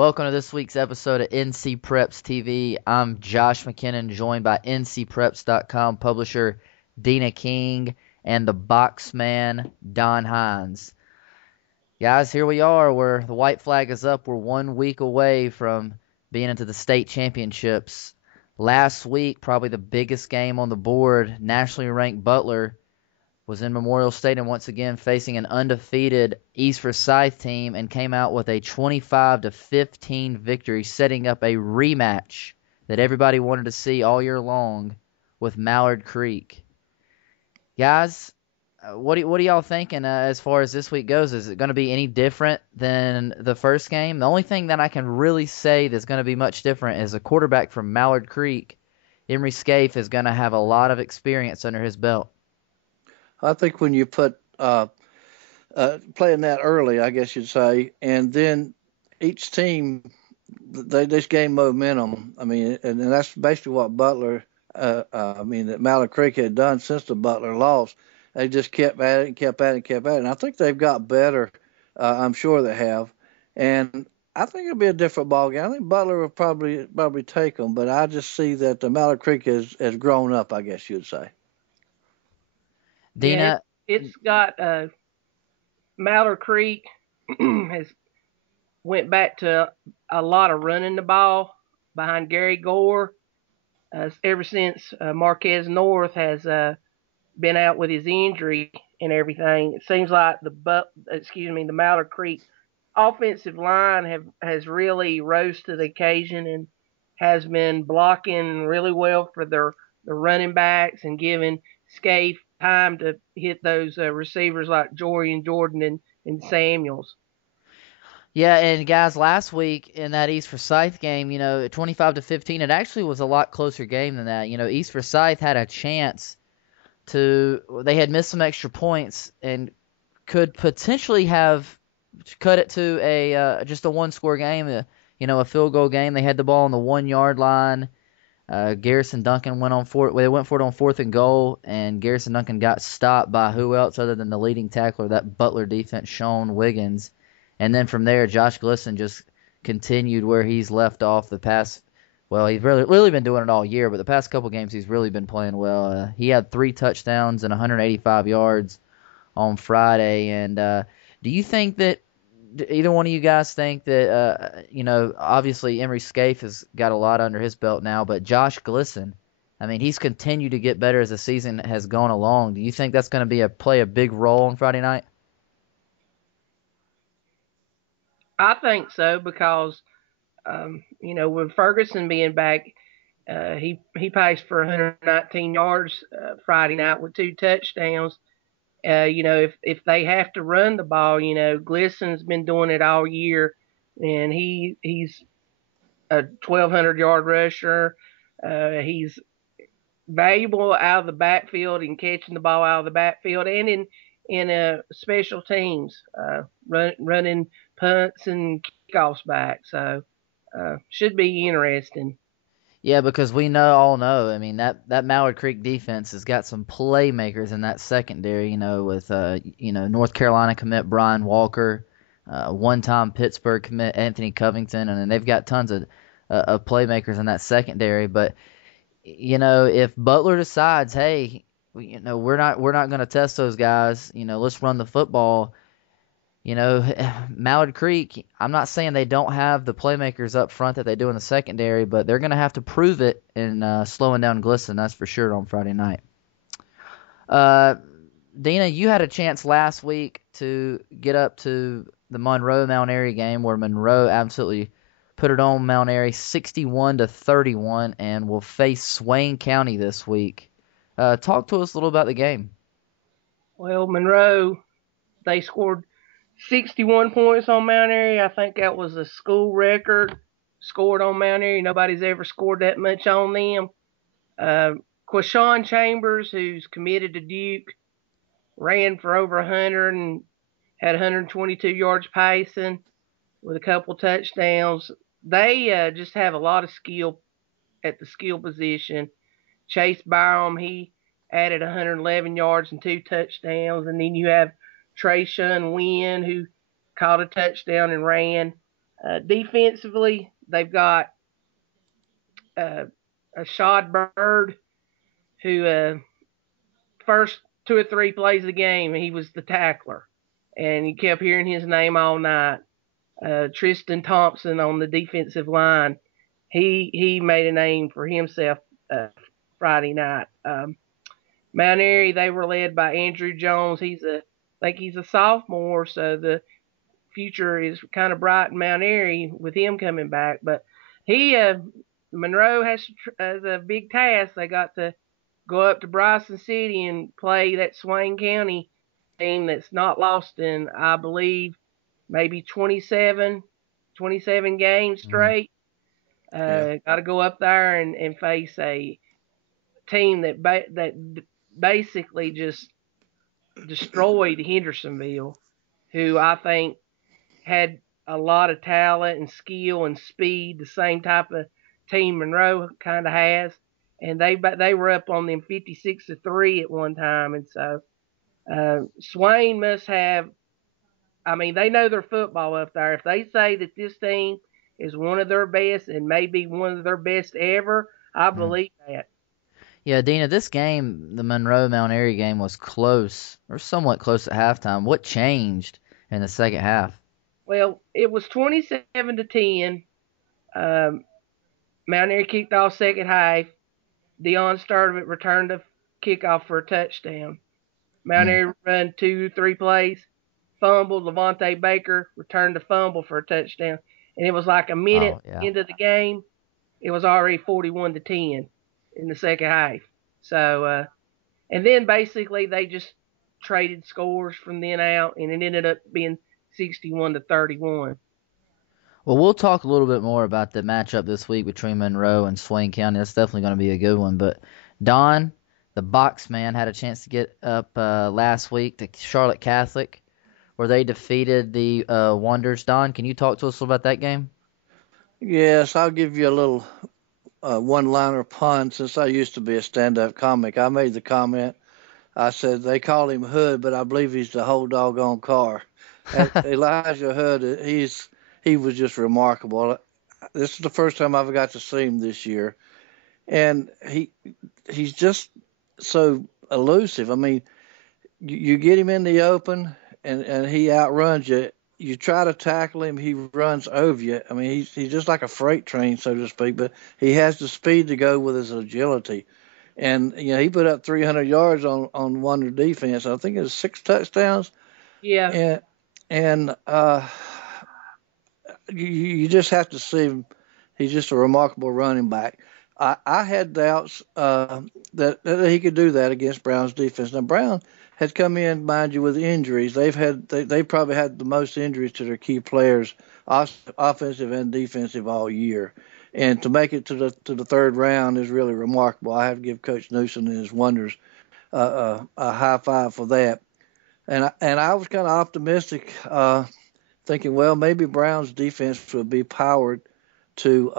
Welcome to this week's episode of NC Preps TV. I'm Josh McKinnon, joined by NCPreps.com publisher Dina King and the Boxman Don Hines. Guys, here we are where the white flag is up. We're 1 week away from being into the state championships. Last week, probably the biggest game on the board, nationally ranked Butler was in Memorial Stadium once again facing an undefeated East Forsyth team and came out with a 25-15 victory, setting up a rematch that everybody wanted to see all year long with Mallard Creek. Guys, what are y'all thinking as far as this week goes? Is it going to be any different than the first game? The only thing that I can really say that's going to be much different is a quarterback from Mallard Creek, Emery Scaife, is going to have a lot of experience under his belt. I think when you put playing that early, I guess you'd say, and then each team they just gain momentum. I mean, and that's basically what Butler, that Mallard Creek had done since the Butler loss. They just kept at it and kept at it and kept at it. And I think they've got better. I'm sure they have, and I think it'll be a different ball game. I think Butler will probably take them, but I just see that the Mallard Creek has grown up, I guess you'd say. Dina, it's got Mallard Creek has went back to a lot of running the ball behind Gary Gore ever since Marquez North has been out with his injury and everything. It seems like the Mallard Creek offensive line has really rose to the occasion and has been blocking really well for the running backs and giving Scaife time to hit those receivers like Jorian Jordan and Samuels. Yeah, and guys, last week in that East Forsyth game, 25-15, it actually was a lot closer game than that. East Forsyth had a chance they had missed some extra points and could potentially have cut it to just a one-score game, a field goal game. They had the ball on the 1-yard line. Garrison Duncan went for it on 4th and goal, and Garrison Duncan got stopped by who else other than the leading tackler, that Butler defense, Sean Wiggins. And then from there, Josh Glisson just continued where he's left off the past. Well, he's really been doing it all year, but the past couple games he's really been playing well. He had 3 touchdowns and 185 yards on Friday. And do you think that either one of you guys think that, obviously Emery Scaife has got a lot under his belt now, but Josh Glisson, I mean, he's continued to get better as the season has gone along. Do you think that's going to play a big role on Friday night? I think so because, with Ferguson being back, he passed for 119 yards Friday night with 2 touchdowns. If they have to run the ball, Glisson's been doing it all year, and he's a 1,200-yard rusher. He's valuable out of the backfield and catching the ball out of the backfield, and in special teams, running punts and kickoffs back. So should be interesting. Yeah, because we all know. I mean, that Mallard Creek defense has got some playmakers in that secondary. With North Carolina commit Brian Walker, one-time Pittsburgh commit Anthony Covington, and then they've got tons of playmakers in that secondary. But if Butler decides, hey, we're not going to test those guys. Let's run the football. Mallard Creek, I'm not saying they don't have the playmakers up front that they do in the secondary, but they're going to have to prove it in slowing down Glisson, that's for sure, on Friday night. Dina, you had a chance last week to get up to the Monroe-Mount Airy game where Monroe absolutely put it on Mount Airy 61-31 and will face Swain County this week. Talk to us a little about the game. Well, Monroe, they scored 61 points on Mount Airy. I think that was a school record scored on Mount Airy. Nobody's ever scored that much on them. Quashawn Chambers, who's committed to Duke, ran for over 100 and had 122 yards passing with a couple touchdowns. They just have a lot of skill at the skill position. Chase Byram, he added 111 yards and 2 touchdowns. And then you have Trayshawn Wynn, who caught a touchdown and ran. Defensively, they've got a Shad Bird who first 2 or 3 plays of the game he was the tackler, and you kept hearing his name all night. Tristan Thompson on the defensive line, he made a name for himself Friday night. Mount Airy, they were led by Andrew Jones. I think he's a sophomore, so the future is kind of bright in Mount Airy with him coming back. But Monroe has a big task. They got to go up to Bryson City and play that Swain County team that's not lost in, I believe, maybe 27 games straight. Got to go up there and face a team that basically just destroyed Hendersonville, who I think had a lot of talent and skill and speed, the same type of team Monroe kind of has. And they were up on them 56-3 at one time. And so Swain must have, I mean, they know their football up there. If they say that this team is one of their best and maybe one of their best ever, I believe that. Yeah, Dina, this game, the Monroe-Mount Airy game, was close, or somewhat close at halftime. What changed in the second half? Well, it was 27-10. Mount Airy kicked off second half. Dion Sturdivant returned a kickoff for a touchdown. Mount Airy run 2-3 plays, fumbled. Levante Baker returned a fumble for a touchdown. And it was like a minute into the game. It was already 41-10 in the second half. So, and then basically they just traded scores from then out, and it ended up being 61-31. Well, we'll talk a little bit more about the matchup this week between Monroe and Swain County. That's definitely going to be a good one. But Don, the box man, had a chance to get up last week to Charlotte Catholic, where they defeated the Wonders. Don, can you talk to us about that game? Yes, I'll give you a little one-liner pun. Since I used to be a stand-up comic, I made the comment. I said they call him Hood, but I believe he's the whole doggone car. Elijah Hood, he was just remarkable. This is the first time I've got to see him this year, and he's just so elusive. I mean, you get him in the open, and he outruns you. You try to tackle him, he runs over you. I mean, he's just like a freight train, so to speak, but he has the speed to go with his agility. And, you know, he put up 300 yards on Wonder defense. I think it was 6 touchdowns. Yeah. And you just have to see him. He's just a remarkable running back. I had doubts that he could do that against Brown's defense. Now, Brown has come in, mind you, with injuries. They probably had the most injuries to their key players, offensive and defensive, all year. And to make it to the third round is really remarkable. I have to give Coach Newsom and his Wonders a high five for that. And I was kind of optimistic, thinking, well, maybe Brown's defense would be powered to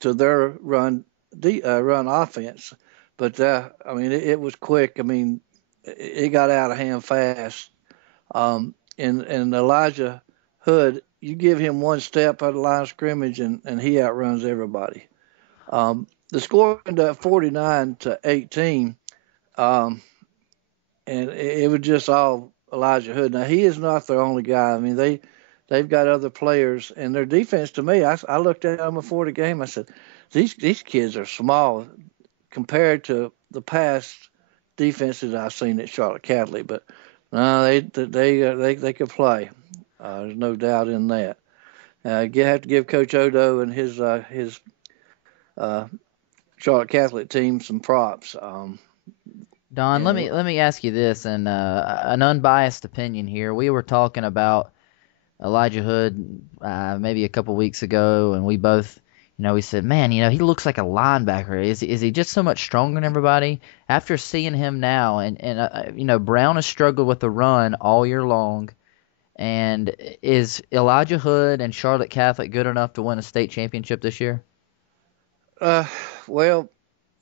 their run offense. But I mean, it was quick. I mean, it got out of hand fast. And Elijah Hood, you give him one step out of the line of scrimmage, and he outruns everybody. The score ended up 49-18, and it was just all Elijah Hood. Now, he is not their only guy. I mean, they've got other players, and their defense, to me, I looked at them before the game. I said, these kids are small compared to the past defenses I've seen at Charlotte Catholic, but no, they could play. There's no doubt in that. You have to give Coach Odo and his Charlotte Catholic team some props. Don, let me ask you this, and an unbiased opinion here. We were talking about Elijah Hood maybe a couple weeks ago, and we both, we said, man, he looks like a linebacker. Is he just so much stronger than everybody? After seeing him now, and Brown has struggled with the run all year long. And is Elijah Hood and Charlotte Catholic good enough to win a state championship this year? Well,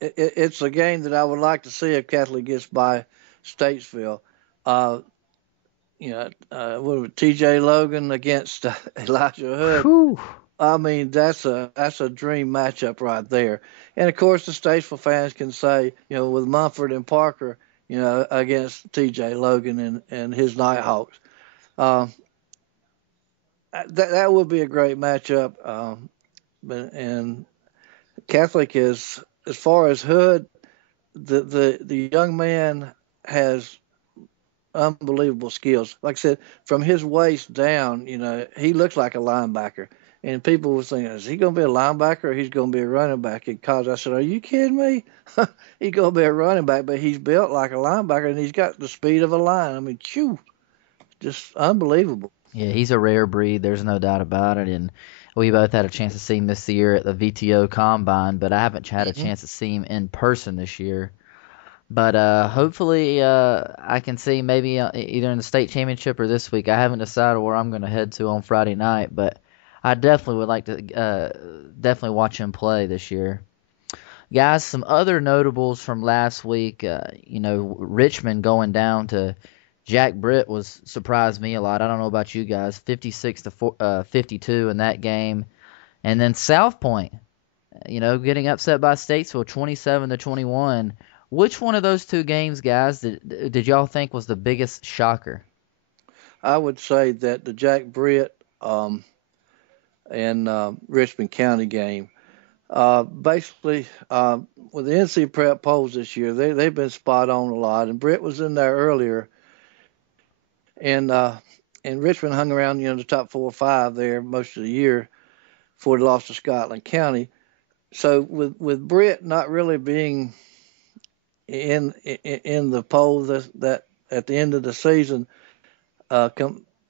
it's a game that I would like to see if Catholic gets by Statesville. T.J. Logan against Elijah Hood. Whew. I mean, that's a dream matchup right there. And of course, the Statesville fans can say, with Mumford and Parker, against T.J. Logan and his Nighthawks. That would be a great matchup. And Catholic is, as far as Hood, the young man has unbelievable skills. Like I said, from his waist down, he looks like a linebacker. And people were thinking, is he going to be a linebacker or he's going to be a running back in college? I said, are you kidding me? He's going to be a running back, but he's built like a linebacker, and he's got the speed of a lion. I mean, just unbelievable. Yeah, he's a rare breed. There's no doubt about it. And we both had a chance to see him this year at the VTO Combine, but I haven't had a chance to see him in person this year. But hopefully I can see maybe either in the state championship or this week. I haven't decided where I'm going to head to on Friday night, but I definitely would like to definitely watch him play this year. Guys, some other notables from last week, Richmond going down to Jack Britt surprised me a lot. I don't know about you guys. 56 to 52 in that game. And then South Point, getting upset by Statesville 27 to 21. Which one of those two games, guys, did y'all think was the biggest shocker? I would say that the Jack Britt and Richmond County game. Basically, with the NC Prep polls this year, they've been spot on a lot, and Britt was in there earlier, and Richmond hung around the top 4 or 5 there most of the year before they lost to Scotland County. So with Britt not really being in the poll that at the end of the season, I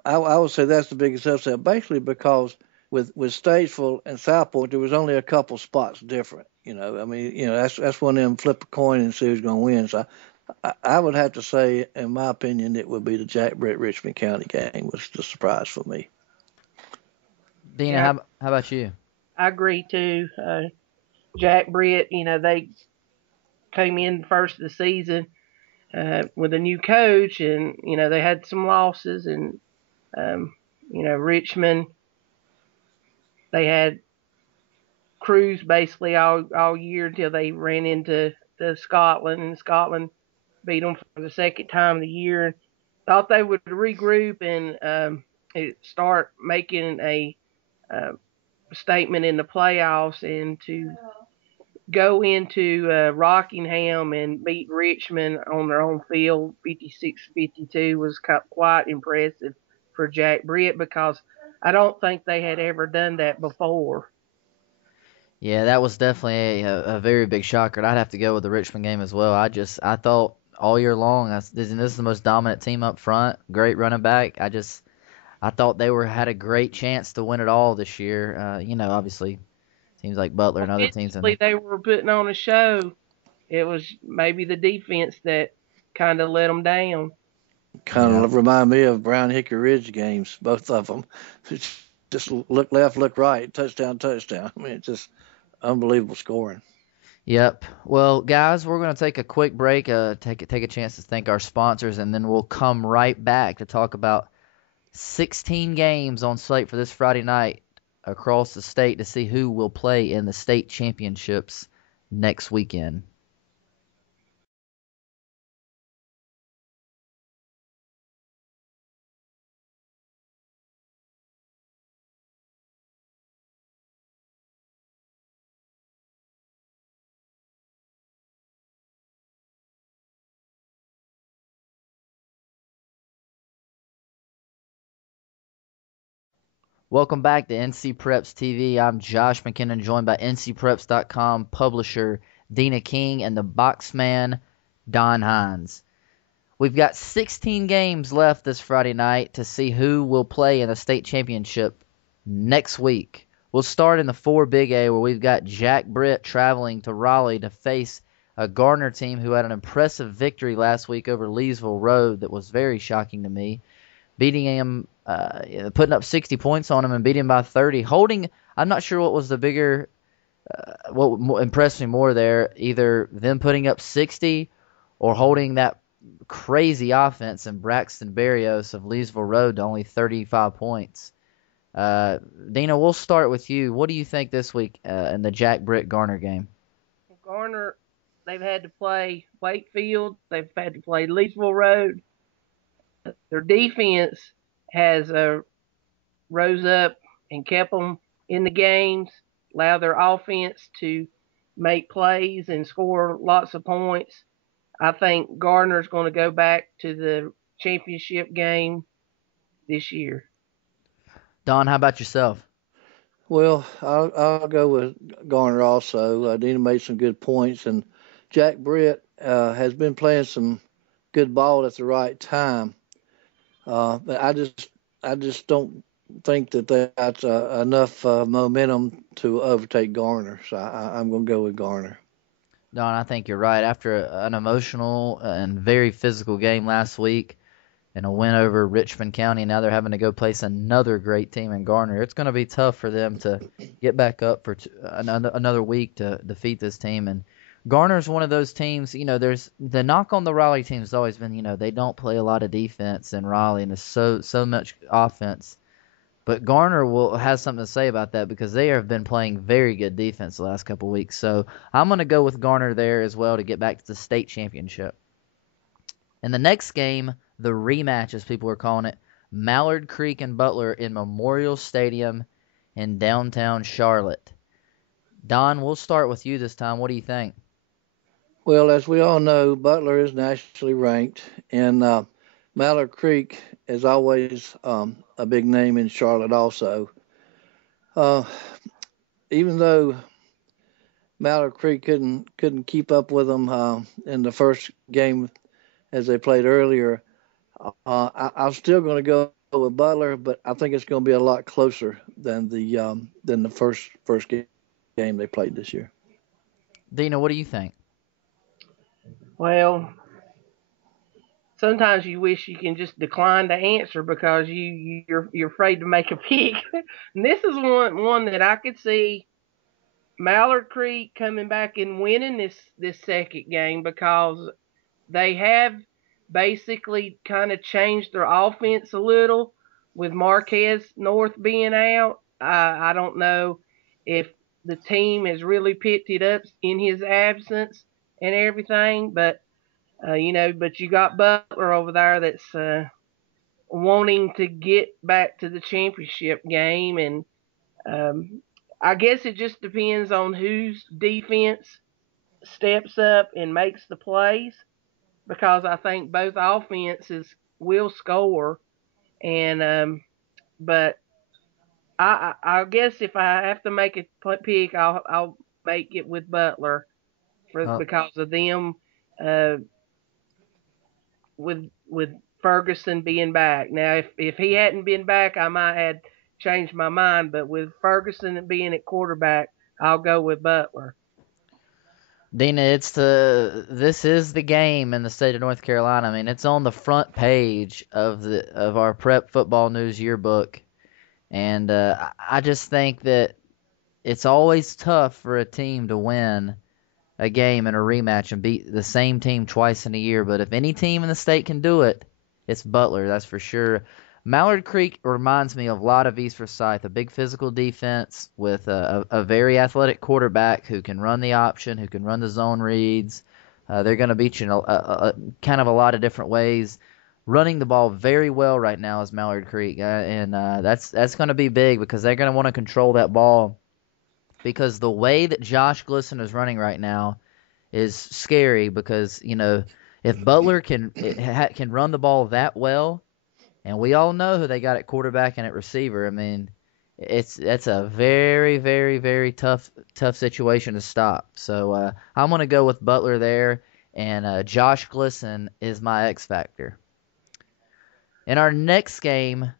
would say that's the biggest upset, basically because with Statesville and South Point, there was only a couple spots different. That's one of them flip a coin and see who's going to win. So I would have to say, in my opinion, it would be the Jack Britt Richmond County game was the surprise for me. Dina, yeah. How about you? I agree too. Jack Britt, they came in first of the season with a new coach, and they had some losses, and Richmond, they had Cruz basically all year until they ran into Scotland, and Scotland beat them for the second time of the year. Thought they would regroup and start making a statement in the playoffs, and to go into Rockingham and beat Richmond on their own field 56-52 was quite impressive for Jack Britt, because I don't think they had ever done that before. Yeah, that was definitely a very big shocker. I'd have to go with the Richmond game as well. I thought all year long, this is the most dominant team up front, great running back. I thought they had a great chance to win it all this year. Obviously, teams like Butler and other teams. They were putting on a show. It was maybe the defense that kind of let them down. Kind of remind me of Brown Hickory Ridge games, both of them. Just look left, look right, touchdown. I mean, it's just unbelievable scoring. Yep. Well, guys, we're going to take a quick break, take a chance to thank our sponsors, and then we'll come right back to talk about 16 games on slate for this Friday night across the state to see who will play in the state championships next weekend. Welcome back to NC Preps TV. I'm Josh McKinnon, joined by NCPreps.com publisher Dina King and the Boxman Don Hines. We've got 16 games left this Friday night to see who will play in the state championship next week. We'll start in the 4 Big A, where we've got Jack Britt traveling to Raleigh to face a Gardner team who had an impressive victory last week over Leesville Road that was very shocking to me. Beating him, putting up 60 points on him and beating him by 30. I'm not sure what was the bigger, what impressed me more there, either them putting up 60 or holding that crazy offense and Braxton Berrios of Leesville Road to only 35 points. Dina, we'll start with you. What do you think this week in the Jack Britt Garner game? Garner, they've had to play Wakefield. They've had to play Leesville Road. Their defense has rose up and kept them in the games, allowed their offense to make plays and score lots of points. I think Gardner's going to go back to the championship game this year. Don, how about yourself? Well, I'll go with Garner also. Dina made some good points, and Jack Britt has been playing some good ball at the right time. But I just don't think that that's enough momentum to overtake Garner. So I'm going to go with Garner. Don, I think you're right. After an emotional and very physical game last week and a win over Richmond County, now they're having to go place another great team in Garner. It's going to be tough for them to get back up for another week to defeat this team. And Garner's one of those teams, there's the knock on the Raleigh team has always been, they don't play a lot of defense in Raleigh and there's so much offense. But Garner has something to say about that because they have been playing very good defense the last couple of weeks. So I'm going to go with Garner there as well to get back to the state championship. In the next game, the rematch, as people are calling it, Mallard Creek and Butler in Memorial Stadium in downtown Charlotte. Don, we'll start with you this time. What do you think? Well, as we all know, Butler is nationally ranked, and Mallard Creek is always a big name in Charlotte also. Even though Mallard Creek couldn't keep up with them in the first game as they played earlier, I'm still going to go with Butler, but I think it's going to be a lot closer than the first game they played this year. Dina, what do you think? Well, sometimes you wish you can just decline the answer because you're afraid to make a pick. And this is one that I could see Mallard Creek coming back and winning this second game because they have basically kind of changed their offense a little with Marquez North being out. I don't know if the team has really picked it up in his absence and everything, but but you got Butler over there that's wanting to get back to the championship game, and I guess it just depends on whose defense steps up and makes the plays, because I think both offenses will score, and but I guess if I have to make a pick, I'll make it with Butler because of them. With Ferguson being back. Now, if he hadn't been back, I might have changed my mind. But with Ferguson being at quarterback, I'll go with Butler. Dina, this is the game in the state of North Carolina. I mean, it's on the front page of our Prep Football News yearbook, and I just think that it's always tough for a team to win a game in a rematch and beat the same team twice in a year. But if any team in the state can do it, it's Butler, that's for sure. Mallard Creek reminds me of a lot of East Forsyth, a big physical defense with a very athletic quarterback who can run the option, who can run the zone reads. They're going to beat you in kind of a lot of different ways. Running the ball very well right now is Mallard Creek, and that's going to be big because they're going to want to control that ball. Because the way that Josh Glisson is running right now is scary because, if Butler can run the ball that well, and we all know who they got at quarterback and at receiver, I mean, that's a very, very, very tough situation to stop. So I'm going to go with Butler there, and Josh Glisson is my X factor. In our next game,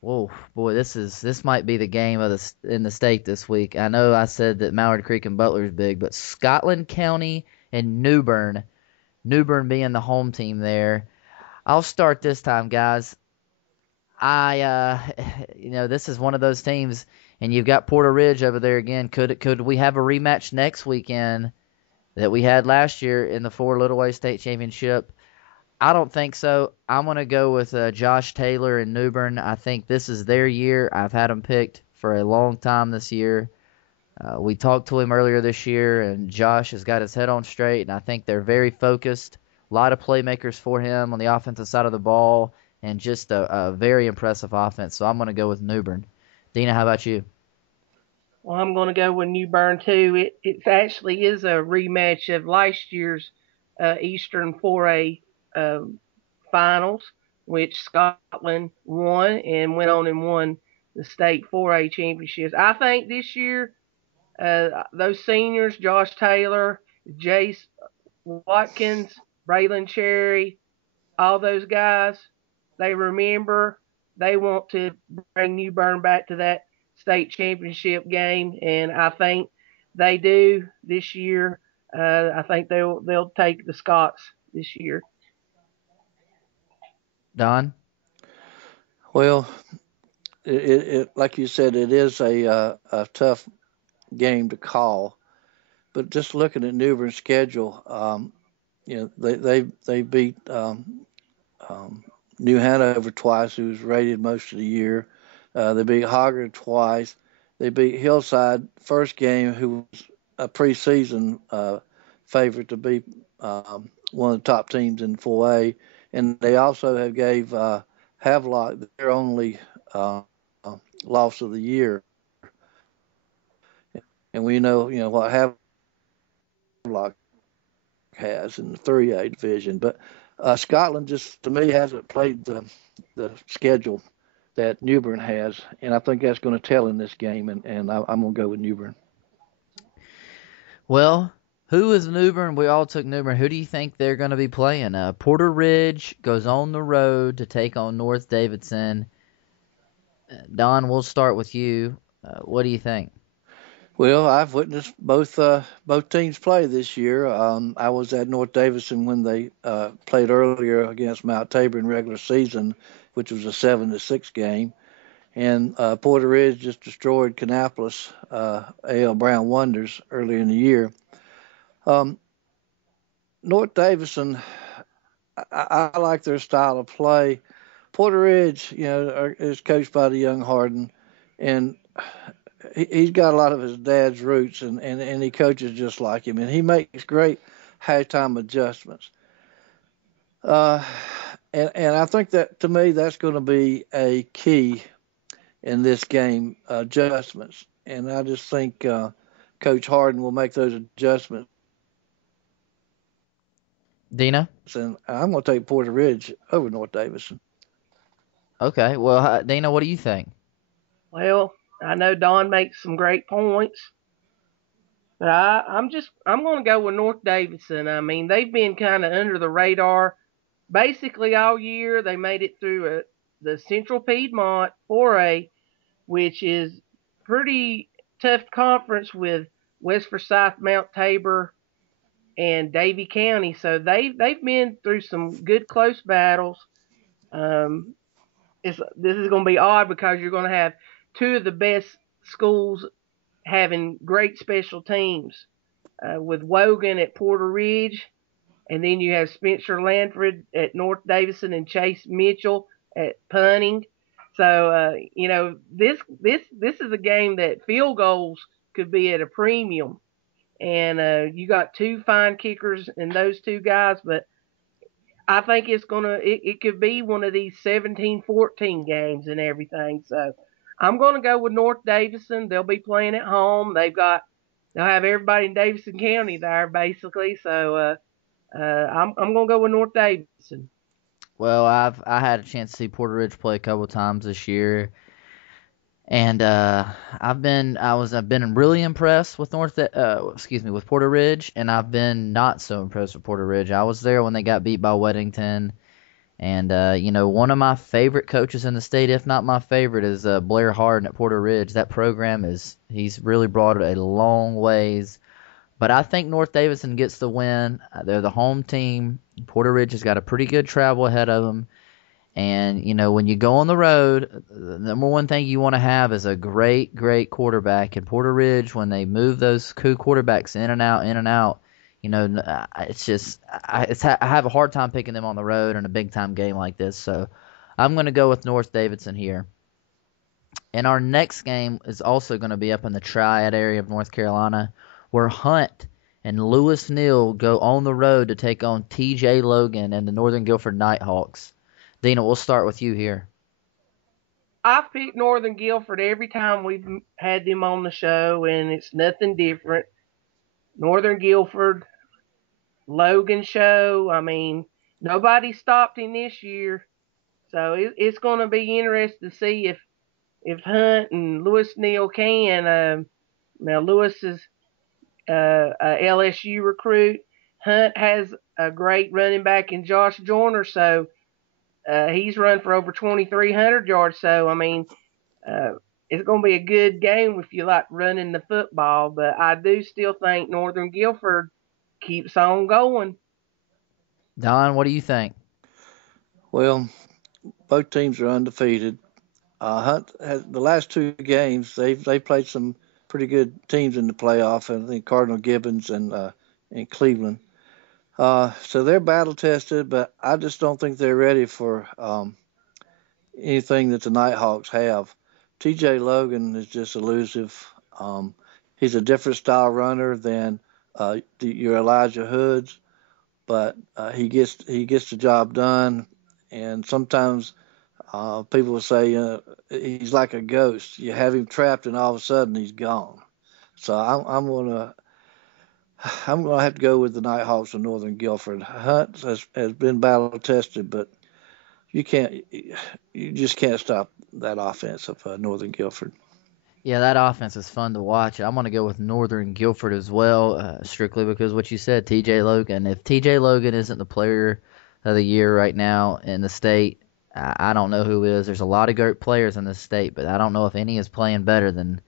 whoa, boy, this might be the game in the state this week. I know I said that Mallard Creek and Butler is big, but Scotland County and New Bern being the home team there. I'll start this time, guys. This is one of those teams, and you've got Porter Ridge over there again. Could we have a rematch next weekend that we had last year in the Fort Little Way State Championship? I don't think so. I'm going to go with Josh Taylor and New Bern. I think this is their year. I've had them picked for a long time this year. We talked to him earlier this year, and Josh has got his head on straight, and I think they're very focused. A lot of playmakers for him on the offensive side of the ball, and just a very impressive offense. So I'm going to go with New Bern. Dina, how about you? Well, I'm going to go with New Bern too. It actually is a rematch of last year's Eastern 4A finals, which Scotland won and went on and won the state 4A championships. I think this year, those seniors, Josh Taylor, Jace Watkins, Braylon Cherry, all those guys, they remember, they want to bring New Bern back to that state championship game, and I think they do this year. I think they'll take the Scots this year. Don? Well, like you said, it is a tough game to call. But just looking at New Bern's schedule, they beat New Hanover twice, who was rated most of the year. They beat Hoggard twice. They beat Hillside first game, who was a preseason favorite to be one of the top teams in 4A, and they also have gave Havelock their only loss of the year. And we know what Havelock has in the 3A division, but Scotland just to me hasn't played the schedule that New Bern has, and I think that's going to tell in this game, and I'm going to go with New Bern. Well, who is New Bern? We all took New Bern. Who do you think they're going to be playing? Porter Ridge goes on the road to take on North Davidson. Don, we'll start with you. What do you think? Well, I've witnessed both teams play this year. I was at North Davidson when they played earlier against Mount Tabor in regular season, which was a 7-6 game. And Porter Ridge just destroyed Kannapolis, A.L. Brown Wonders, earlier in the year. North Davidson, I like their style of play. Porter Ridge, is coached by the young Harden, and he's got a lot of his dad's roots, and he coaches just like him, and he makes great halftime adjustments. And I think that, to me, that's going to be a key in this game, adjustments. And I just think Coach Harden will make those adjustments. Dina? And I'm going to take Porter Ridge over North Davidson. Okay. Well, Dina, what do you think? Well, I know Don makes some great points, but I'm going to go with North Davidson. I mean, they've been kind of under the radar basically all year. They made it through the Central Piedmont 4A, which is pretty tough conference with West Forsyth, Mount Tabor, and Davie County. So they've been through some good close battles. This is going to be odd because you're going to have two of the best schools having great special teams, with Wogan at Porter Ridge, and then you have Spencer Lanford at North Davidson and Chase Mitchell at punting. So this is a game that field goals could be at a premium, and you got two fine kickers in those two guys, but I think it could be one of these 17-14 games and everything. So I'm going to go with North Davidson. They'll be playing at home. They'll have everybody in Davidson County there basically. So I'm going to go with North Davidson. Well, I had a chance to see Porter Ridge play a couple of times this year, and I've been really impressed with with Porter Ridge, and I've been not so impressed with Porter Ridge. I was there when they got beat by Weddington, and one of my favorite coaches in the state, if not my favorite, is Blair Harden at Porter Ridge. That program he's really brought it a long ways. But I think North Davidson gets the win. They're the home team. Porter Ridge has got a pretty good travel ahead of them. And, when you go on the road, the number one thing you want to have is a great, great quarterback. And Porter Ridge, when they move those coup quarterbacks in and out, It's just I have a hard time picking them on the road in a big time game like this. So I'm going to go with North Davidson here. And our next game is also going to be up in the Triad area of North Carolina, where Hunt and Lewis Neal go on the road to take on TJ Logan and the Northern Guilford Nighthawks. Dina, we'll start with you here. I've picked Northern Guilford every time we've had them on the show, and it's nothing different. Northern Guilford, Logan show. I mean, nobody stopped him this year, so it's going to be interesting to see if Hunt and Lewis Neal can. Now Lewis is a LSU recruit. Hunt has a great running back in Josh Joyner, so he's run for over 2,300 yards. So I mean, it's going to be a good game if you like running the football. But I do still think Northern Guilford keeps on going. Don, what do you think? Well, both teams are undefeated. Hunt has the last two games. They've played some pretty good teams in the playoff. I think Cardinal Gibbons and Cleveland. So they're battle tested, but I just don't think they're ready for anything that the Nighthawks have. T.J. Logan is just elusive. He's a different style runner than your Elijah Hoods, but he gets the job done. And sometimes people will say he's like a ghost. You have him trapped, and all of a sudden he's gone. So I'm gonna have to go with the Nighthawks of Northern Guilford. Hunt has been battle tested, but you just can't stop that offense of Northern Guilford. Yeah, that offense is fun to watch. I'm going to go with Northern Guilford as well, strictly because what you said, TJ Logan. If TJ Logan isn't the player of the year right now in the state, I don't know who is. There's a lot of great players in this state, but I don't know if any is playing better than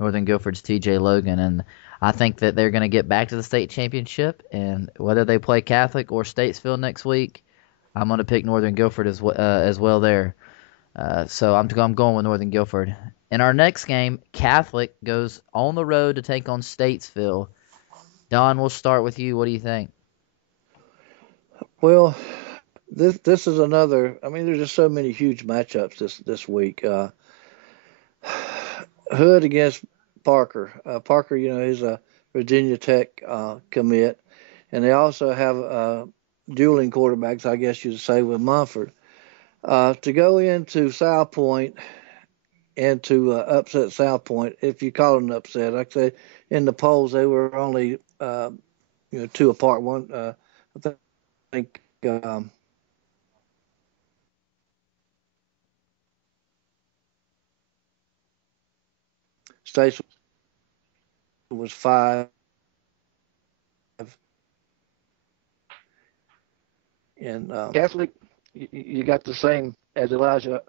Northern Guilford's TJ Logan. And I think that they're going to get back to the state championship, and whether they play Catholic or Statesville next week, I'm going to pick Northern Guilford as well there. So I'm going with Northern Guilford. In our next game, Catholic goes on the road to take on Statesville. Don, we'll start with you. What do you think? Well, this is another. I mean, there's just so many huge matchups this week. Hood against Parker. Parker, is a Virginia Tech commit, and they also have dueling quarterbacks, I guess you'd say, with Mumford. To go into South Point and to upset South Point, if you call it an upset, like I say, in the polls they were only 2 apart. One, I think. States was 5, and Catholic, you got the same as Elijah.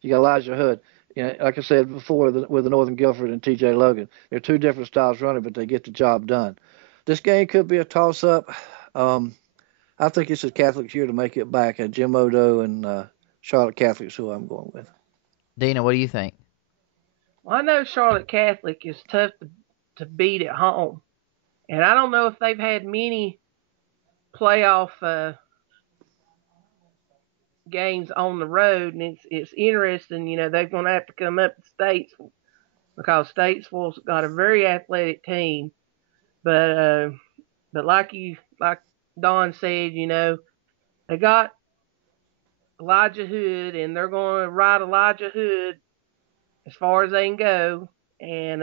You got Elijah Hood. Like I said before, with the Northern Guilford and T.J. Logan, they're two different styles running, but they get the job done. This game could be a toss-up. I think it's a Catholic's year to make it back. Jim Odo and Charlotte Catholic's who I'm going with. Dina, what do you think? Well, I know Charlotte Catholic is tough to beat at home, and I don't know if they've had many playoff games on the road, and it's interesting. They're going to have to come up to Statesville because Statesville's got a very athletic team, but like Don said, they got Elijah Hood, and they're going to ride Elijah Hood as far as they can go, and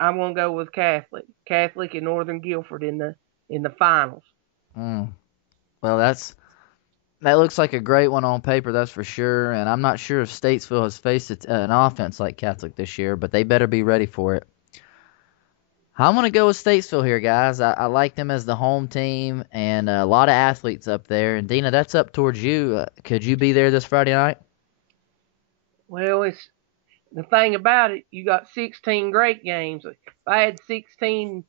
I'm going to go with Catholic and Northern Guilford in the finals. Well, that looks like a great one on paper, that's for sure. And I'm not sure if Statesville has faced an offense like Catholic this year, but they better be ready for it. I'm going to go with Statesville here, guys. I like them as the home team and a lot of athletes up there. And, Dina, that's up towards you. Could you be there this Friday night? Well, it's the thing about it, you got 16 great games. If I had 16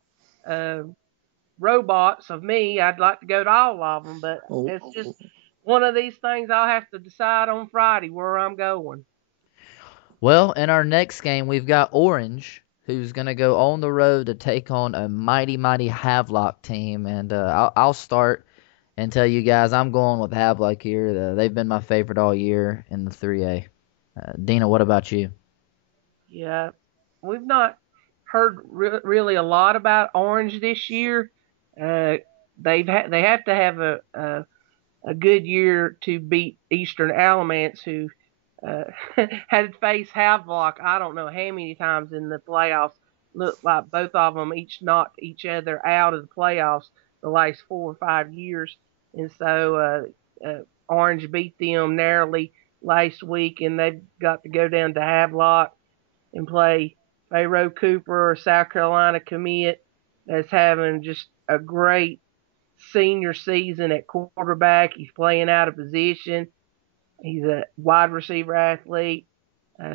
robots of me, I'd like to go to all of them, but it's just one of these things I'll have to decide on Friday where I'm going. Well, in our next game, we've got Orange who's going to go on the road to take on a mighty, mighty Havelock team. And I'll start and tell you guys I'm going with Havelock here. They've been my favorite all year in the 3A. Dina, what about you? Yeah, we've not heard really a lot about Orange this year. Uh, they have to have a good year to beat Eastern Alamance, who uh, had to face Havelock I don't know how many times in the playoffs. Looked like both of them each knocked each other out of the playoffs the last 4 or 5 years, and so Orange beat them narrowly last week, and they've got to go down to Havelock and play Pharaoh Cooper, a South Carolina commit that's having just a great senior season at quarterback. He's playing out of position. He's a wide receiver athlete.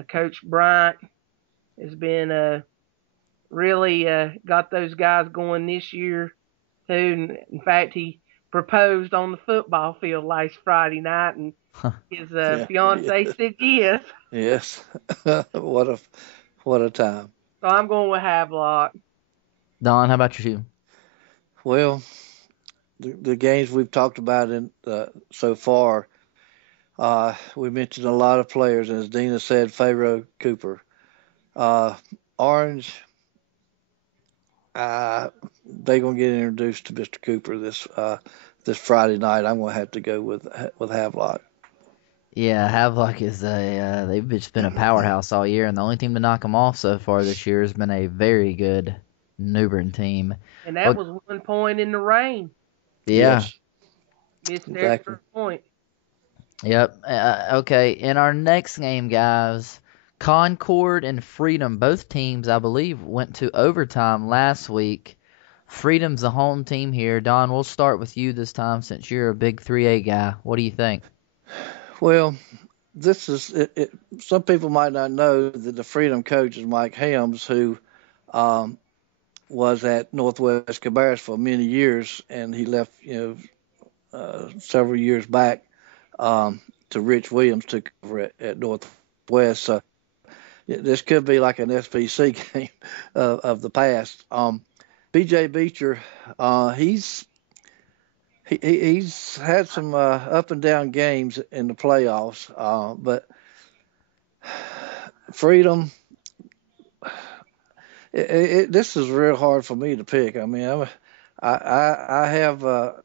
Coach Bryant has been really got those guys going this year too. In fact, he proposed on the football field last Friday night, and his fiance said yes. Yes. what a time. So I'm going with Havelock. Don, how about you? Well, the games we've talked about so far, we mentioned a lot of players, and as Dina said, Pharaoh Cooper. Orange, they're going to get introduced to Mr. Cooper this Friday night. I'm going to have to go with Havelock. Yeah, Havelock is they've just been a powerhouse all year, and the only team to knock them off so far this year has been a very good New Bern team. And that was 1 point in the rain. Yeah. Yes. Missed exactly. Extra point. Yep. Okay, in our next game, guys, Concord and Freedom, both teams, I believe, went to overtime last week. Freedom's the home team here. Don, we'll start with you this time since you're a big 3A guy. What do you think? Well, this is it. Some people might not know that the Freedom coach is Mike Helms, who was at Northwest Cabarrus for many years, and he left, several years back to Rich Williams took over at Northwest. So this could be like an SPC game of the past. B.J. Beecher, he's had some up and down games in the playoffs, but Freedom. This is real hard for me to pick. I mean, I have a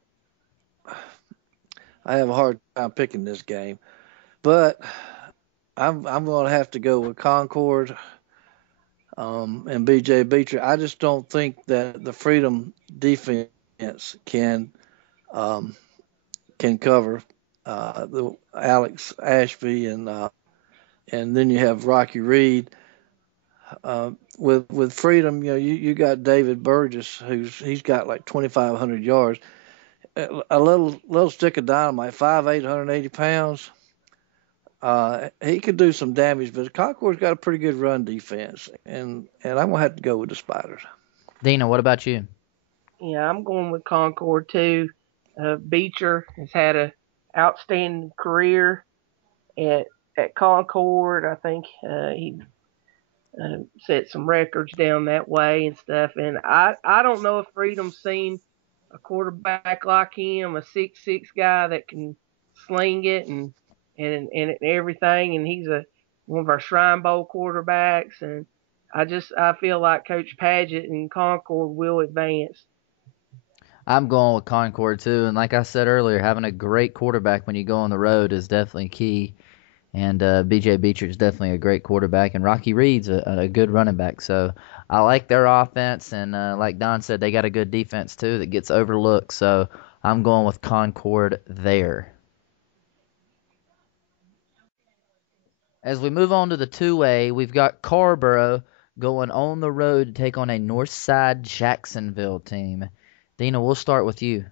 hard time picking this game, but I'm going to have to go with Concord and B.J. Beecher. I just don't think that the Freedom defense can cover the Alex Ashby and then you have Rocky Reed. With Freedom, you got David Burgess, he's got like 2,500 yards, a little stick of dynamite, 5'8", 180 pounds. He could do some damage, but Concord's got a pretty good run defense, and I'm gonna have to go with the Spiders. Dina, what about you? Yeah, I'm going with Concord too. Beecher has had an outstanding career at Concord. I think he set some records down that way and stuff. And I don't know if Freedom's seen a quarterback like him, a 6'6" guy that can sling it and everything. And he's one of our Shrine Bowl quarterbacks. And I feel like Coach Padgett and Concord will advance. I'm going with Concord too, and like I said earlier, having a great quarterback when you go on the road is definitely key. And B.J. Beecher is definitely a great quarterback, and Rocky Reed's a good running back. So I like their offense, and like Don said, they got a good defense too that gets overlooked. So I'm going with Concord there. As we move on to the 2A, we've got Carrboro going on the road to take on a Northside Jacksonville team. Dina, we'll start with you.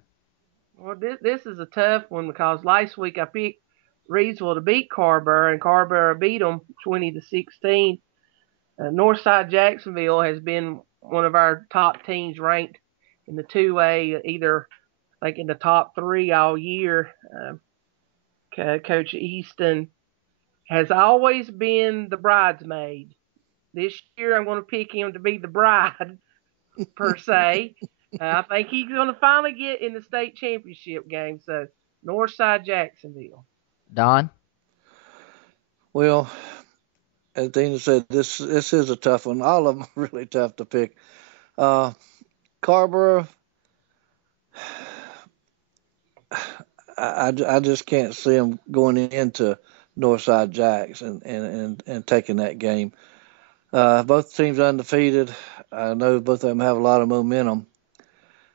Well, this is a tough one because last week I picked Reidsville to beat Carrboro, and Carrboro beat them 20-16. Northside Jacksonville has been one of our top teams ranked in the 2A, either like in the top 3 all year. Coach Easton has always been the bridesmaid This year, I'm going to pick him to be the bride, per se. I think he's going to finally get in the state championship game. So, Northside Jacksonville. Don? Well, as Dina said, this is a tough one. All of them are really tough to pick. Carrboro, I just can't see them going into Northside Jacks and taking that game. Both teams undefeated. I know both of them have a lot of momentum,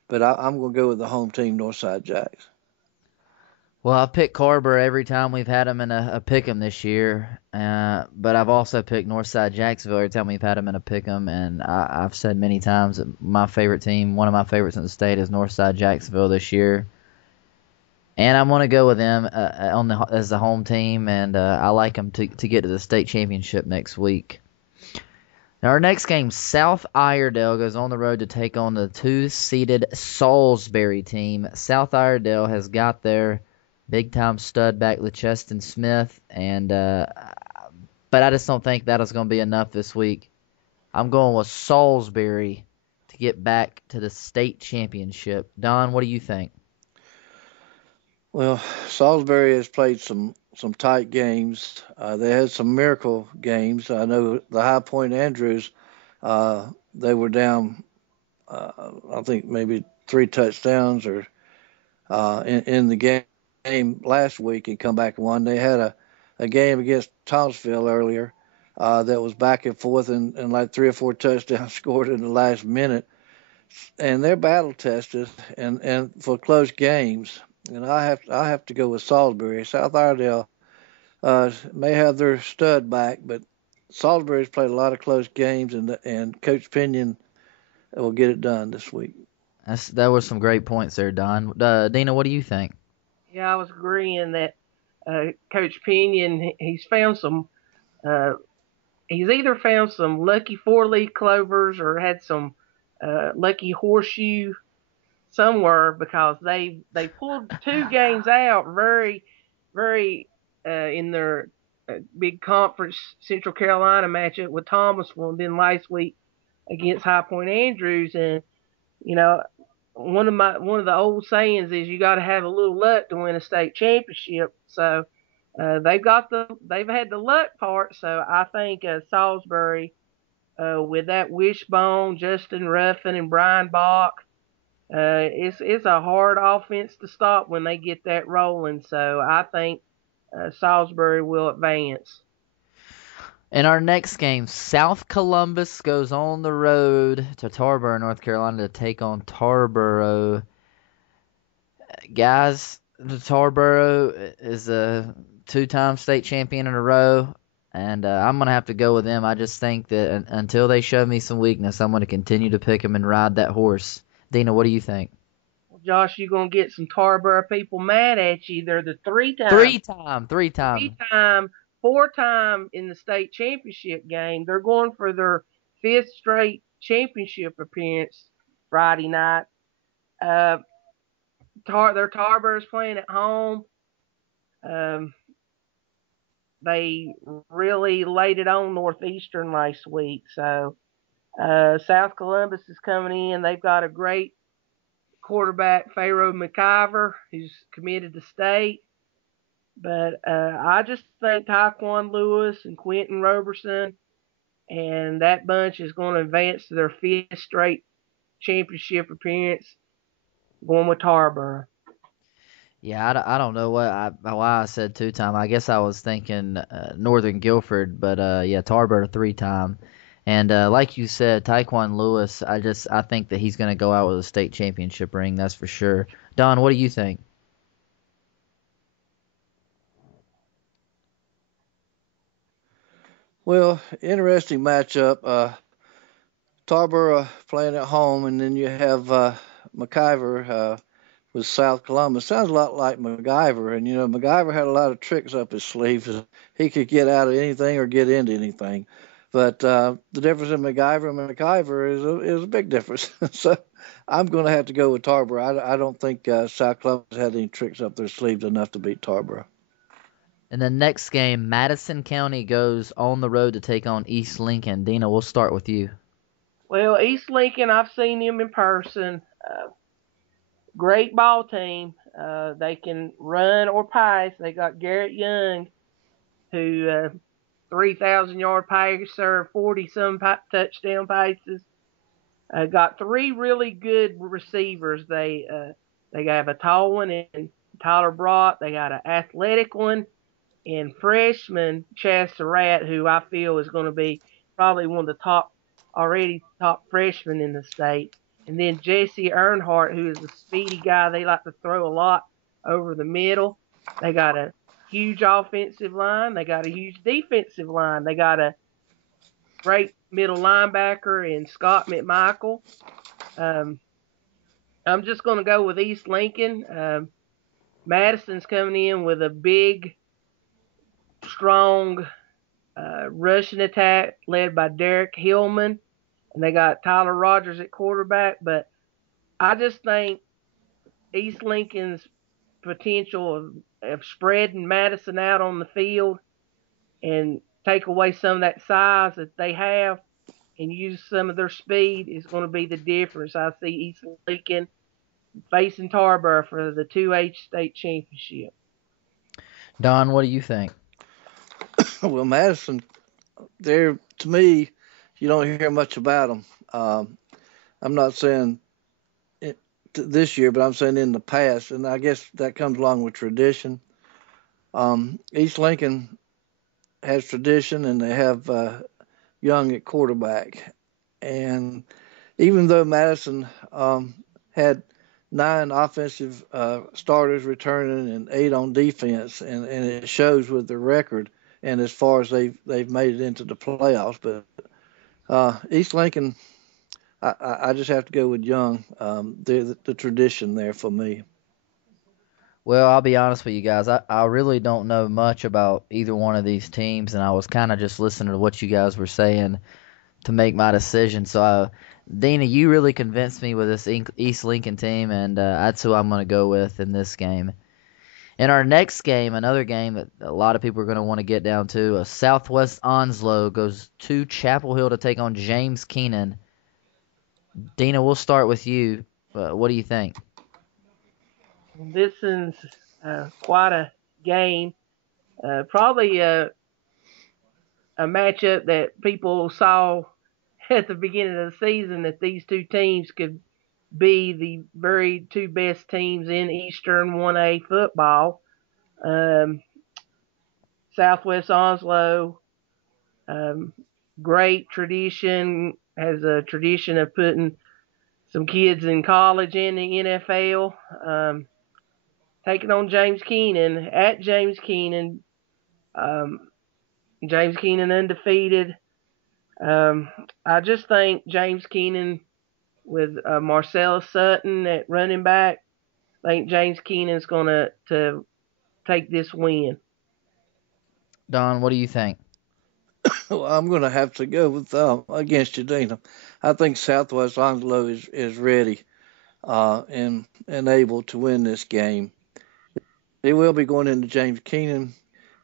but I'm going to go with the home team, Northside Jacks. Well, I picked Carrboro every time we've had them in a pick 'em this year, but I've also picked Northside Jacksonville every time we've had them in a pick 'em, and I've said many times that my favorite team, one of my favorites in the state, is Northside Jacksonville this year, and I'm going to go with them as the home team, and I like them to get to the state championship next week. Now our next game, South Iredell goes on the road to take on the 2-seeded Salisbury team. South Iredell has got their big-time stud back, LeCheston Smith, and but I just don't think that is going to be enough this week. I'm going with Salisbury to get back to the state championship. Don, what do you think? Well, Salisbury has played some tight games. They had some miracle games. I know the High Point Andrews, they were down, I think maybe 3 touchdowns or in the game last week and come back and won. They had a game against Thomasville earlier that was back and forth and like 3 or 4 touchdowns scored in the last minute. And they're battle tested and for close games. And I have to go with Salisbury. South Iredell may have their stud back, but Salisbury's played a lot of close games, and Coach Pinion will get it done this week. That was some great points there, Don. Dina, what do you think? Yeah, I was agreeing that Coach Pinion, he's found some. He's either found some lucky 4-leaf clovers or had some lucky horseshoe somewhere, because they pulled 2 games out very in their big conference Central Carolina matchup with Thomasville, and then last week against High Point Andrews. And you know, one of the old sayings is you got to have a little luck to win a state championship. So they've had the luck part. So I think Salisbury with that wishbone, Justin Ruffin and Brian Bach. It's a hard offense to stop when they get that rolling. So I think Salisbury will advance. In our next game, South Columbus goes on the road to Tarboro, North Carolina, to take on Tarboro. Guys, Tarboro is a 2-time state champion in a row, and I'm going to have to go with them. I just think that until they show me some weakness, I'm going to continue to pick them and ride that horse. Dina, what do you think? Well, Josh, you're going to get some Tarboro people mad at you. They're the 3-time. 4-time in the state championship game. They're going for their 5th straight championship appearance Friday night. Their Tarboro's playing at home. They really laid it on Northeastern last week. So South Columbus is coming in. They've got a great quarterback, Pharaoh McIver, who's committed to state. But I just think Taekwon Lewis and Quentin Roberson and that bunch is going to advance to their 5th straight championship appearance, going with Tarboro. Yeah, I don't know why I said 2-time. I guess I was thinking Northern Guilford, but yeah, Tarboro 3-time. And like you said, Taekwon Lewis, I think that he's going to go out with a state championship ring, that's for sure. Don, what do you think? Well, interesting matchup. Tarboro playing at home, and then you have McIver with South Columbus. Sounds a lot like MacGyver, and MacGyver had a lot of tricks up his sleeve. He could get out of anything or get into anything. But the difference in MacGyver and McIver is a big difference. So I'm going to have to go with Tarboro. I don't think South Columbus had any tricks up their sleeves enough to beat Tarboro. In the next game, Madison County goes on the road to take on East Lincoln. Dina, we'll start with you. Well, East Lincoln, I've seen them in person. Great ball team. They can run or pass. They got Garrett Young, who 3,000-yard passer, 40-some touchdown passes. Got three really good receivers. They have a tall one in Tyler Brock. They got an athletic one in freshman Chaz Surratt, who I feel is going to be probably one of the top freshmen in the state. And then Jesse Earnhardt, who is a speedy guy. They like to throw a lot over the middle. They got a huge offensive line. They got a huge defensive line. They got a great middle linebacker in Scott McMichael. I'm just going to go with East Lincoln. Madison's coming in with a big, strong rushing attack led by Derek Hillman, and they got Tyler Rogers at quarterback. But I just think East Lincoln's potential of spreading Madison out on the field and take away some of that size that they have and use some of their speed is going to be the difference. I see East Lincoln facing Tarboro for the 2H state championship. Don, what do you think? Well, Madison, to me, you don't hear much about them. I'm not saying this year, but I'm saying in the past, and I guess that comes along with tradition. East Lincoln has tradition, and they have Young at quarterback. And even though Madison had 9 offensive starters returning and 8 on defense, and it shows with the record and as far as they've made it into the playoffs. But East Lincoln, I just have to go with Young. The tradition there for me. Well, I'll be honest with you guys. I really don't know much about either one of these teams, and I was kind of just listening to what you guys were saying to make my decision. So, Dina, you really convinced me with this East Lincoln team, and that's who I'm going to go with in this game. In our next game, another game that a lot of people are going to want to get down to, Southwest Onslow goes to Chapel Hill to take on James Keenan. Dina, we'll start with you. What do you think? This is quite a game. Probably a matchup that people saw at the beginning of the season that these two teams could be the very two best teams in Eastern 1A football. Southwest Onslow, great tradition, has a tradition of putting some kids in college in the NFL. Taking on James Keenan at James Keenan. James Keenan undefeated. I just think James Keenan with Marcellus Sutton at running back, I think James Keenan's going to take this win. Don, what do you think? Well, I'm going to have to go with against you, Dina. I think Southwest Onslow is ready and able to win this game. They will be going into James Keenan,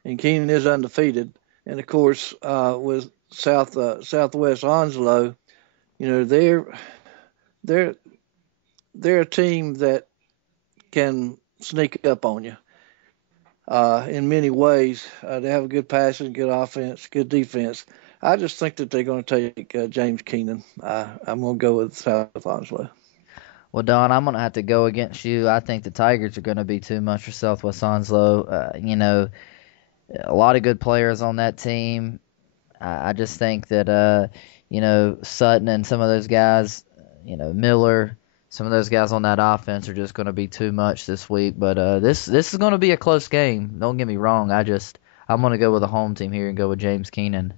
and Keenan is undefeated. And of course, with Southwest Onslow, you know they're a team that can sneak up on you in many ways. They have a good passing, good offense, good defense. I just think that they're going to take James Keenan. I'm going to go with South Onslow. Well, Don, I'm going to have to go against you. I think the Tigers are going to be too much for Southwest Onslow. A lot of good players on that team. I just think that, Sutton and some of those guys, Miller, some of those guys on that offense are just going to be too much this week. But this is going to be a close game. Don't get me wrong. I'm going to go with the home team here and go with James Keenan.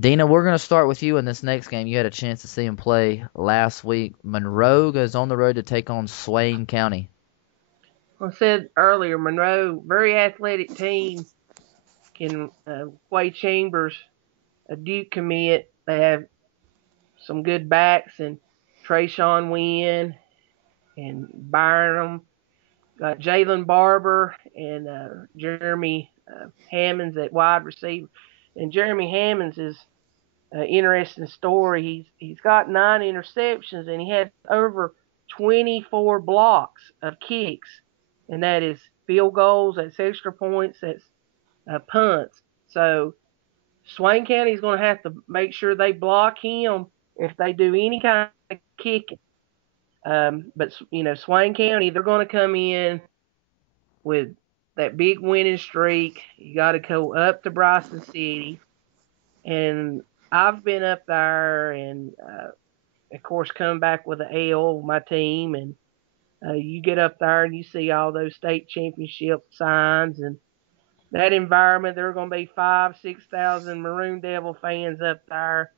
Dina, we're going to start with you in this next game. You had a chance to see him play last week. Monroe goes on the road to take on Swain County. I said earlier, Monroe, very athletic team. Can Quay Chambers, a Duke commit. They have some good backs, and Trayshawn Wynn and Byron. Got Jalen Barber and Jeremy Hammonds at wide receiver. And Jeremy Hammonds is an interesting story. He's got 9 interceptions and he had over 24 blocks of kicks, and that is field goals, that's extra points, that's punts. So Swain County is going to have to make sure they block him if they do any kind of kicking. But Swain County, they're going to come in with that big winning streak. You got to go up to Bryson City, and I've been up there, and of course come back with an L with my team, and you get up there and you see all those state championship signs and that environment. There are going to be 5,000-6,000 Maroon Devil fans up there.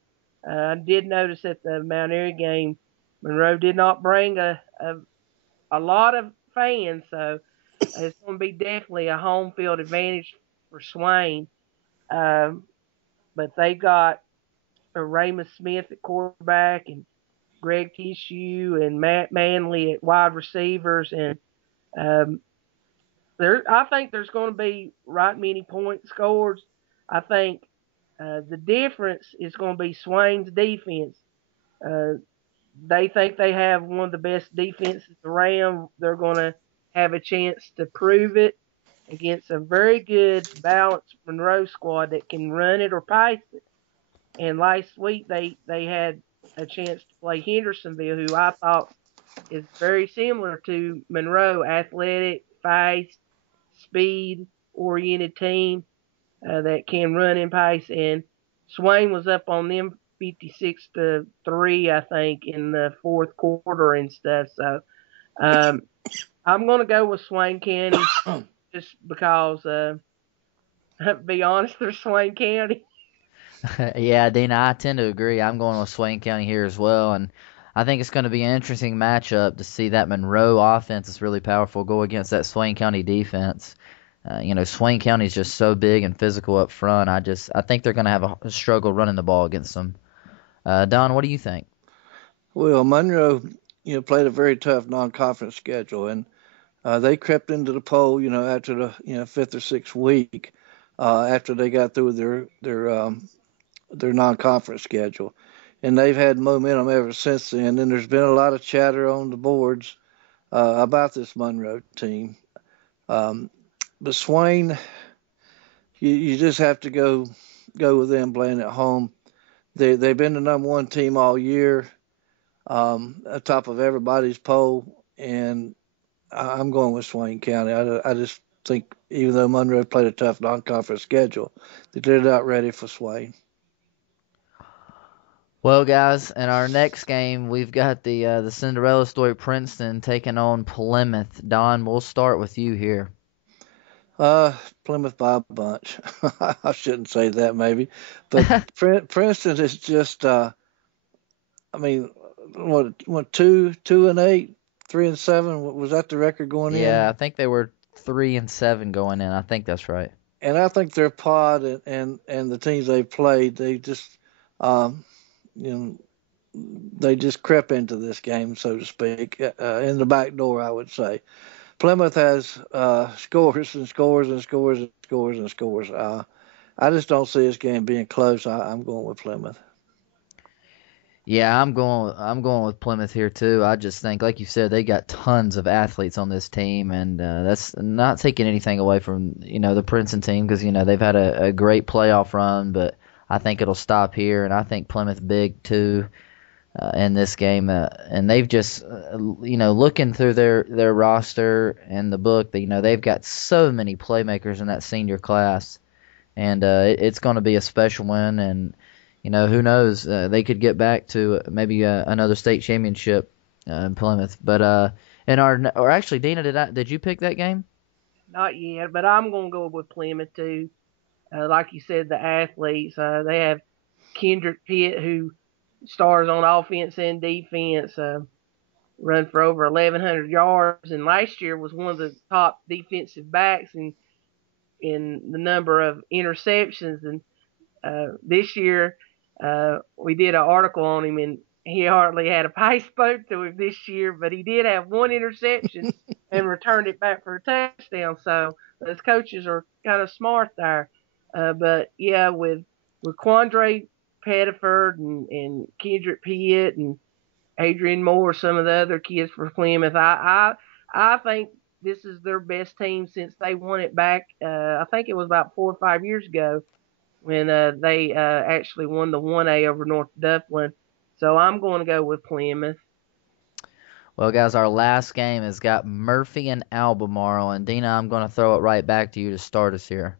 I did notice at the Mount Airy game, Monroe did not bring a lot of fans, so it's going to be definitely a home field advantage for Swain. But they got Raymond Smith at quarterback and Greg Tissue and Matt Manley at wide receivers, and I think there's going to be right many points scored. I think the difference is going to be Swain's defense. They think they have one of the best defenses around. They're going to have a chance to prove it against a very good, balanced Monroe squad that can run it or pass it. And last week they had a chance to play Hendersonville, who I thought is very similar to Monroe, athletic, fast, speed-oriented team that can run and pass. And Swain was up on them 56-3, I think, in the fourth quarter and stuff. So I'm going to go with Swain County just because, to be honest, they're Swain County. Yeah, Dina, I tend to agree. I'm going with Swain County here as well, and I think it's going to be an interesting matchup to see that Monroe offense is really powerful go against that Swain County defense. Swain County is just so big and physical up front. I think they're going to have a struggle running the ball against them. Don, what do you think? Well, Monroe, played a very tough non-conference schedule, and they crept into the poll, after the fifth or sixth week, after they got through their non-conference schedule, and they've had momentum ever since then. And there's been a lot of chatter on the boards about this Monroe team, but Swain, you just have to go with them playing at home. They've been the number one team all year, at top of everybody's poll, and I'm going with Swain County. I just think even though Monroe played a tough non-conference schedule, they did it out ready for Swain. Well, guys, in our next game, we've got the Cinderella story Princeton taking on Plymouth. Don, we'll start with you here. Plymouth by a bunch. I shouldn't say that maybe, but Princeton is just. I mean, what 2-8, 3-7? Was that the record going in? Yeah, I think they were 3-7 going in. I think that's right. And I think their pod and the teams they played, they just they just crept into this game, so to speak, in the back door, I would say. Plymouth has scores and scores and scores and scores and scores. I just don't see this game being close. I'm going with Plymouth. Yeah, I'm going with Plymouth here too. I just think, like you said, they got tons of athletes on this team, and that's not taking anything away from the Princeton team because they've had a great playoff run, but I think it'll stop here, and I think Plymouth big too in this game, and they've just looking through their roster and the book, they've got so many playmakers in that senior class, and it's going to be a special win, and who knows? They could get back to maybe another state championship in Plymouth. But actually, Dina, did you pick that game? Not yet, but I'm going to go with Plymouth too. Like you said, the athletes. They have Kendrick Pitt, who stars on offense and defense. Run for over 1,100 yards, and last year was one of the top defensive backs in the number of interceptions. And this year, we did an article on him, and he hardly had a pass spoke to him this year, but he did have one interception and returned it back for a touchdown. So Those coaches are kind of smart there. But yeah, with Quandre Pettiford and Kendrick Pitt and Adrian Moore, some of the other kids for Plymouth, I think this is their best team since they won it back. I think it was about 4 or 5 years ago when they actually won the 1A over North Dublin. So I'm going to go with Plymouth. Well, guys, our last game has got Murphy and Albemarle. And Dina, I'm going to throw it right back to you to start us here.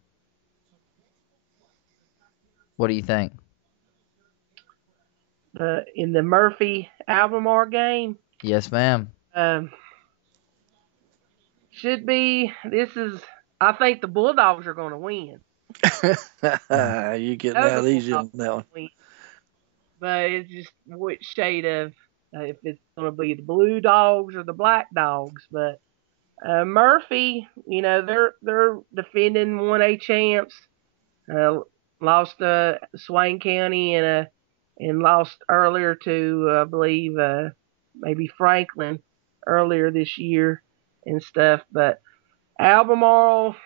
What do you think? In the Murphy Albemarle game? Yes, ma'am. Should be. I think the Bulldogs are going to win. You getting out easy on that one. But it's just which shade of if it's going to be the Blue Dogs or the Black Dogs. But Murphy, they're defending 1A champs. Lost to Swain County and lost earlier to I believe maybe Franklin earlier this year and stuff. But Albemarle's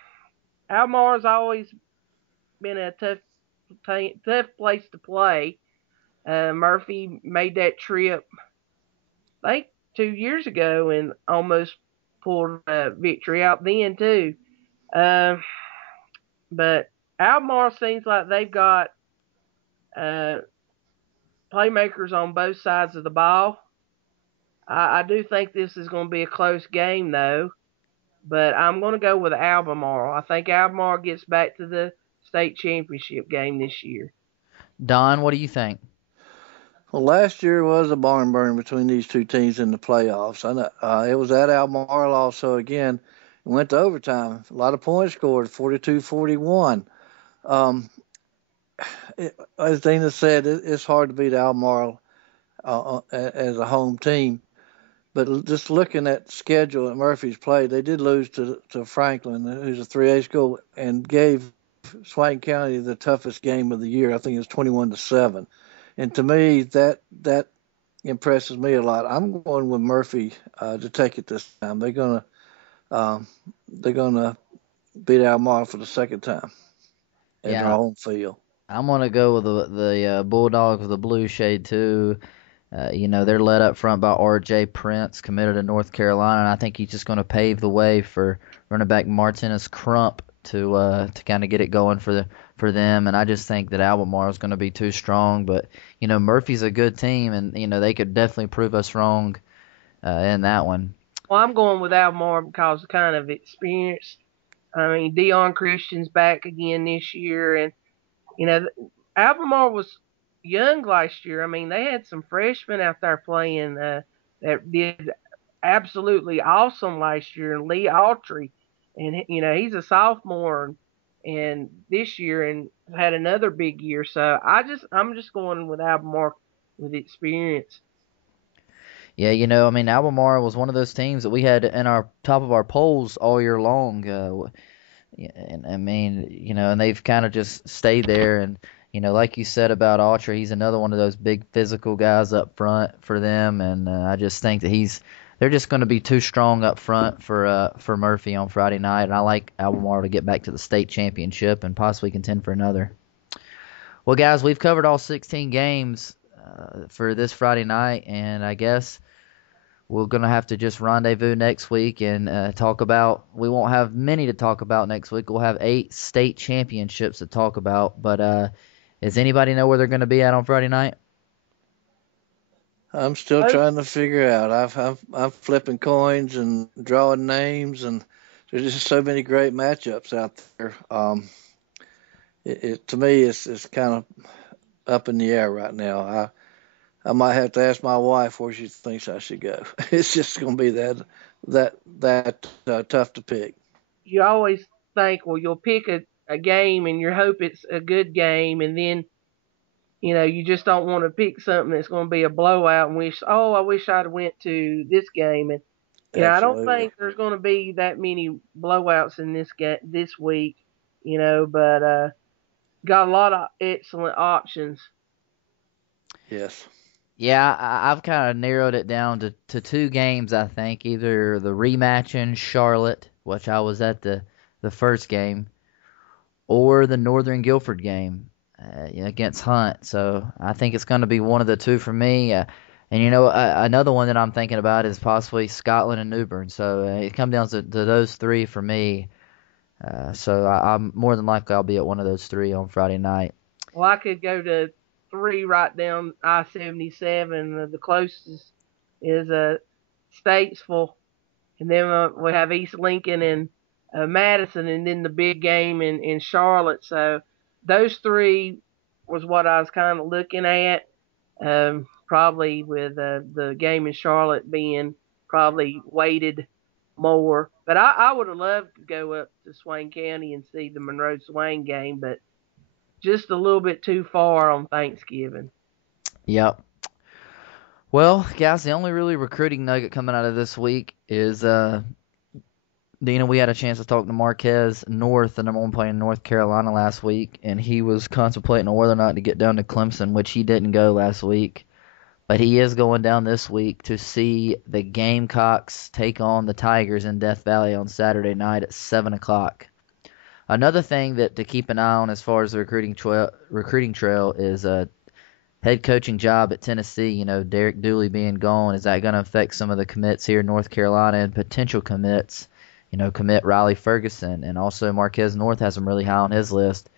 always been a tough place to play. Murphy made that trip, I think, 2 years ago and almost pulled a victory out then too. But Albemarle seems like they've got playmakers on both sides of the ball. I do think this is going to be a close game though, but I'm going to go with Albemarle. I think Albemarle gets back to the state championship game this year. Don, what do you think? Well, last year was a barn burner between these two teams in the playoffs. It was at Albemarle also again. It went to overtime. A lot of points scored, 42-41. As Dina said, it's hard to beat Albemarle as a home team. But just looking at the schedule that Murphy's played, they did lose to Franklin, who's a 3A school, and gave Swain County the toughest game of the year. I think it was 21-7. And to me, that impresses me a lot. I'm going with Murphy to take it this time. They're gonna beat Albemarle for the second time in their home field. I'm gonna go with the Bulldogs with the blue shade too. They're led up front by R.J. Prince, committed to North Carolina, and I think he's just going to pave the way for running back Martinez Crump to kind of get it going for them. And I just think that Albemarle is going to be too strong. But Murphy's a good team, and they could definitely prove us wrong in that one. Well, I'm going with Albemarle because of kind of experience. I mean, Dion Christian's back again this year, and Albemarle was young last year. I mean, they had some freshmen out there playing that did absolutely awesome last year. And Lee Autry, and he's a sophomore, and this year and had another big year. So I'm just going with Albemarle with experience. Yeah, Albemarle was one of those teams that we had in our top of our polls all year long. And I mean, and they've kind of just stayed there. And like you said about Autry, he's another one of those big physical guys up front for them, and I just think that they're just going to be too strong up front for Murphy on Friday night, and I like Albemarle to get back to the state championship and possibly contend for another. Well, guys, we've covered all 16 games for this Friday night, and I guess we're going to have to just rendezvous next week and talk about – we won't have many to talk about next week. We'll have 8 state championships to talk about, but does anybody know where they're going to be at on Friday night? I'm still trying to figure out. I'm flipping coins and drawing names, and there's just so many great matchups out there. To me, it's kind of up in the air right now. I might have to ask my wife where she thinks I should go. It's just going to be that tough to pick. You always think, well, you'll pick a game and you hope it's a good game, and then you just don't want to pick something that's going to be a blowout and wish I'd have went to this game. And I don't think there's going to be that many blowouts in this week, but got a lot of excellent options. Yes. Yeah, I've kind of narrowed it down to 2 games, I think. Either the rematch in Charlotte, which I was at the the first game, or the Northern Guilford game against Hunt. So I think it's going to be one of the two for me. And another one that I'm thinking about is possibly Scotland and Newbern. So it comes down to those three for me. So I'm more than likely I'll be at one of those three on Friday night. Well, I could go to three right down I-77. The closest is Statesville, and then we have East Lincoln and Madison, and then the big game in Charlotte. So those three was what I was kind of looking at. Probably with the game in Charlotte being probably weighted more. But I would have loved to go up to Swain County and see the Monroe-Swain game, but just a little bit too far on Thanksgiving. Yep. Well, guys, the only really recruiting nugget coming out of this week is, Dina, we had a chance to talk to Marquez North, the number one player in North Carolina last week, and he was contemplating on whether or not to get down to Clemson, which he didn't go last week. But he is going down this week to see the Gamecocks take on the Tigers in Death Valley on Saturday night at 7 o'clock. Another thing that to keep an eye on as far as the recruiting trail is a head coaching job at Tennessee. Derek Dooley being gone, is that going to affect some of the commits here in North Carolina and potential commits? Commit Riley Ferguson, and also Marquez North has him really high on his list.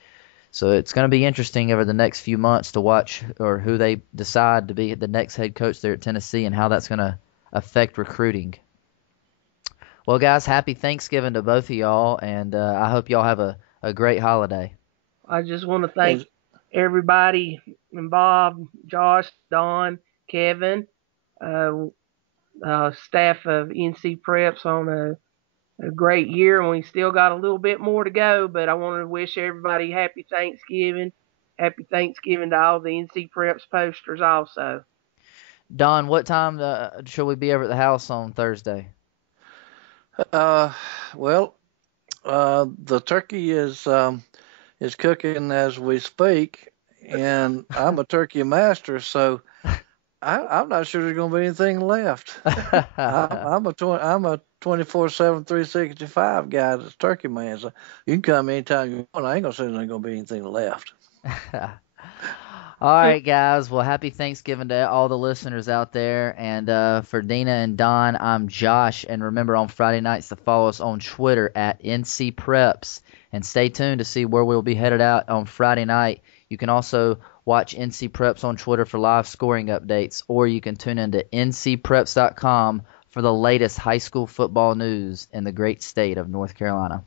So it's going to be interesting over the next few months to watch or who they decide to be the next head coach there at Tennessee and how that's going to affect recruiting. Well, guys, happy Thanksgiving to both of y'all, and I hope y'all have a great holiday. I just want to thank everybody involved, Josh, Don, Kevin, staff of NC Preps on a great year, and we still got a little bit more to go, but I want to wish everybody happy Thanksgiving. Happy Thanksgiving to all the NC Preps posters also. Don, what time should we be over at the house on Thursday? Well, the turkey is cooking as we speak, and I'm a turkey master, so I'm not sure there's going to be anything left. I'm a 24/7, 365 guy that's turkey man, so you can come anytime you want. I ain't going to say there's going to be anything left. All right, guys. Well, happy Thanksgiving to all the listeners out there. And for Dina and Don, I'm Josh. And remember on Friday nights to follow us on Twitter at NC Preps. And stay tuned to see where we'll be headed out on Friday night. You can also watch NC Preps on Twitter for live scoring updates, or you can tune into ncpreps.com for the latest high school football news in the great state of North Carolina.